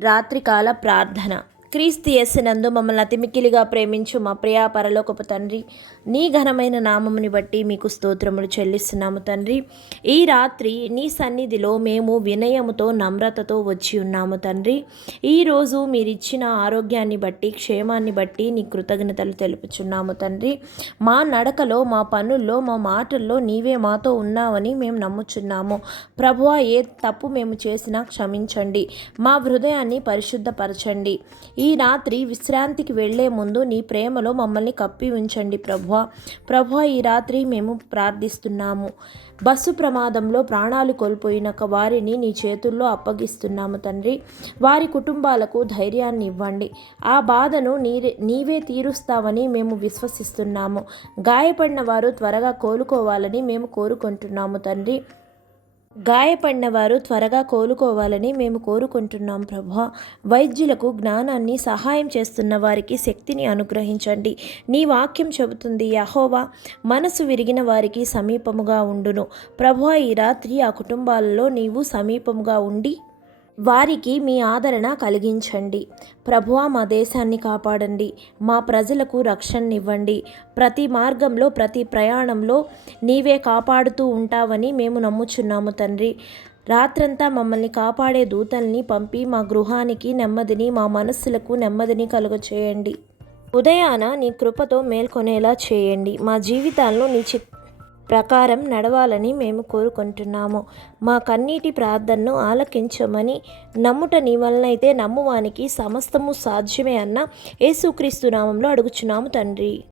రాత్రికాల ప్రార్థన. క్రీస్తు యేసునందు మమ్మల్ని అతిమిక్కిలిగా ప్రేమించు మా ప్రియా పరలోకపు తండ్రి, నీ ఘనమైన నామముని బట్టి మీకు స్తోత్రములు చెల్లిస్తున్నాము తండ్రి. ఈ రాత్రి నీ సన్నిధిలో మేము వినయముతో నమ్రతతో వచ్చి ఉన్నాము తండ్రి. ఈరోజు మీరిచ్చిన ఆరోగ్యాన్ని బట్టి క్షేమాన్ని బట్టి నీ కృతజ్ఞతలు తెలుపుచున్నాము తండ్రి. మా నడకలో, మా పనుల్లో, మా మాటల్లో నీవే మాతో ఉన్నావని మేము నమ్ముచున్నాము. ప్రభువా, ఏ తప్పు మేము చేసినా క్షమించండి, మా హృదయాన్ని పరిశుద్ధపరచండి. ఈ రాత్రి విశ్రాంతికి వెళ్లే ముందు నీ ప్రేమలో మమ్మల్ని కప్పి ఉంచండి ప్రభువా. ఈ రాత్రి మేము ప్రార్థిస్తున్నాము. బస్సు ప్రమాదంలో ప్రాణాలు కోల్పోయిన వారిని నీ చేతుల్లో అప్పగిస్తున్నాము తండ్రి. వారి కుటుంబాలకు ధైర్యాన్ని ఇవ్వండి. ఆ బాధను నీవే తీరుస్తావని మేము విశ్వసిస్తున్నాము. గాయపడిన వారు త్వరగా కోలుకోవాలని మేము కోరుకుంటున్నాము తండ్రి. కోలుకోవాలని మేము కోరుకుంటున్నాం ప్రభువా. వైద్యులకు జ్ఞానాన్ని, సహాయం చేస్తున్న వారికి శక్తిని అనుగ్రహించండి. నీ వాక్యం చెబుతుంది, యెహోవా మనసు విరిగిన వారికి సమీపముగా ఉండును. ప్రభువా, ఈ రాత్రి ఆ కుటుంబాలలో నీవు సమీపముగా ఉండి వారికి మీ ఆదరణ కలిగించండి. ప్రభువా, మా దేశాన్ని కాపాడండి. మా ప్రజలకు రక్షణనివ్వండి. ప్రతి మార్గంలో, ప్రతి ప్రయాణంలో నీవే కాపాడుతూ ఉంటావని మేము నమ్ముచున్నాము తండ్రి. రాత్రంతా మమ్మల్ని కాపాడే దూతల్ని పంపి మా గృహానికి నెమ్మదిని, మా మనస్సులకు నెమ్మదిని కలుగచేయండి. ఉదయాన నీ కృపతో మేల్కొనేలా చేయండి. మా జీవితాలను నీ ప్రకారం నడవాలని మేము కోరుకుంటున్నాము. మా కన్నీటి ప్రార్థనను ఆలకించమని, నమ్ముట నీ వలనైతే నమ్మువానికి సమస్తము సాధ్యమే అన్న యేసుక్రీస్తు నామంలో అడుగుచున్నాము తండ్రి.